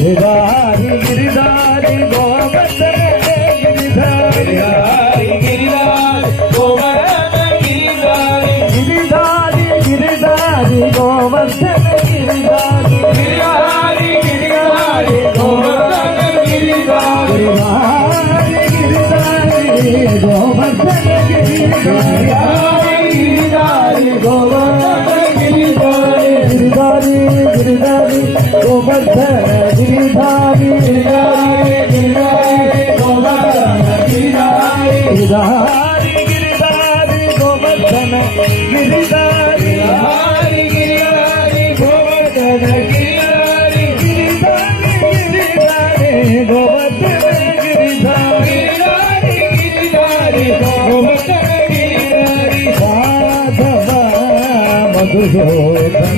Giridhari Giridhari Govardhan Giridhari Giridhari Govardhan Giridhari Giridhari Giridhari Govardhan Giridhari Giridhari Giridhari Govardhan Giridhari Giridhari Govardhan Giridhari Giridhari Govardhan Giridhari Giridhari Giridhari Govardhan Giridhari Giridhari Giridhari Govardhan Giridhari Giridhari Giridhari Govardhan Giridhari Giridhari Giridhari Govardhan Giridhari Giridhari Giridhari Govardhan Giridhari Giridhari Govardhan Giridhari साधव Madhusudan